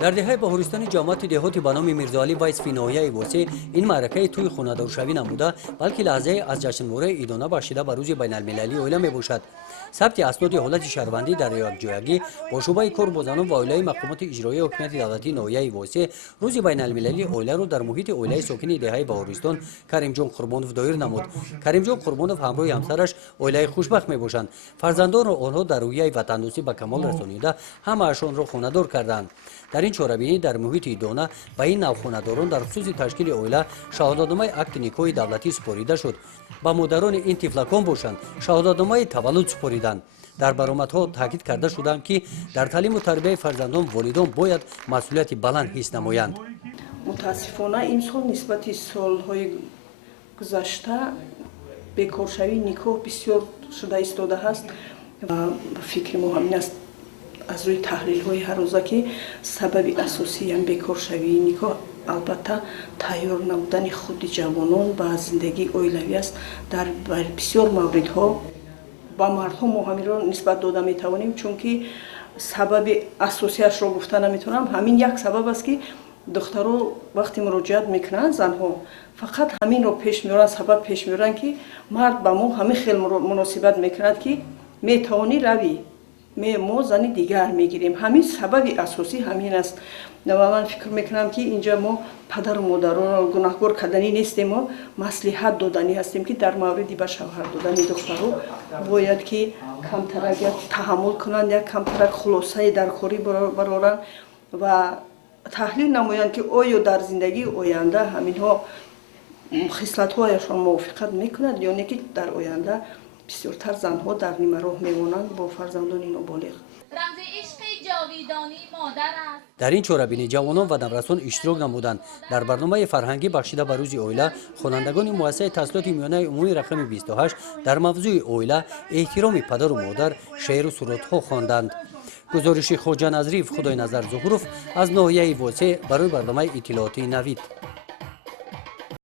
در دهه بهارستان جامعه دهاتی به نام میرزاعلی وایس فی ناحیه واسه این معرکه توی خانه‌دارشوی نموده بلکه لحظه از جشنواره ادانه بخشیده به روز بین المللی اویلا میباشد. ثبت اسناد حالت شهروندی در یکجایی با شعبه کار با زنان و اویلای مقامات اجرایی حکومت دولتی ناحیه واسه روز بین المللی اویلا رو در محیط اویلای ساکن دهه بهارستان کریم جان قربانوف دایر نمود. کریم جان قربانوف همراه همسرش اویلای خوشبخت میباشند. فرزندان آنها در رویه وطن‌دوستی به کمال رسانیده همه‌شان را خانه‌دار کردند. در این چهاربینی در محیط ادانه به این نوخانه‌داران در خصوص تشکیل اویلا شهادتنامه عقد نکاح دولتی سپرده شد. با مادران این طفلکان باشند شهادتنامه تولد سپردند. در برآمدها تاکید کرده شدند که در تعلیم و تربیت فرزندان والدان باید مسئولیت بلند حس نمایند. متاسفانه این سال نسبت سالهای گذشته بیکارشوی نکاح بسیار شده ایستاده است و فکر ما همین است از روی تحلیل های هر روزه که سبب اساسی هم بیکارشوی نکاح البته تیار نبودن خود جوانان به زندگی اویلوی است. در بسیار موردها با مردها ما همین را نسبت داده می توانیم چون که سبب اساسیش را گفته نمیتونم. همین یک سبب است که دخترها وقتی مراجعت میکنن زنها فقط همین رو پیش میارن سبب پیش میارن که مرد با ما همین خیلی مناسبت میکند که میتوانی روی ما زنی دیگر میگیریم. همین سبب اساسی همین است. و من فکر میکنم که اینجا ما پدر و مادران رو گناهکار کردنی نیستیم و مصلحت دادنی هستیم که در موردی به شوهر دادن دخترو باید که کمترک تحمل کنند یا کمترک خلاصه در کاری برارن و تحلیل نمایند که آیا در زندگی آینده همینها خصلت‌هایشان موافقت میکند یا نه که در آینده بسیارتر زنها در نیمه راه میمانند با فرزندان نابالغ. رمز عشق جاویدانی مادر است. در این چهاربینی جوانان و نوجوانان اشتراک نمودند. در برنامه فرهنگی بخشیده به روز اویلا خوانندگان مؤسسه تحصیلات میانه عمومی رقم 28 در موضوع اویلا احترام پدر و مادر شعر و سرودها خواندند. گزارش خواجه نظریف خدای نظر ظهورов از ناحیه واسه برای برنامه اطلاعاتی نوید.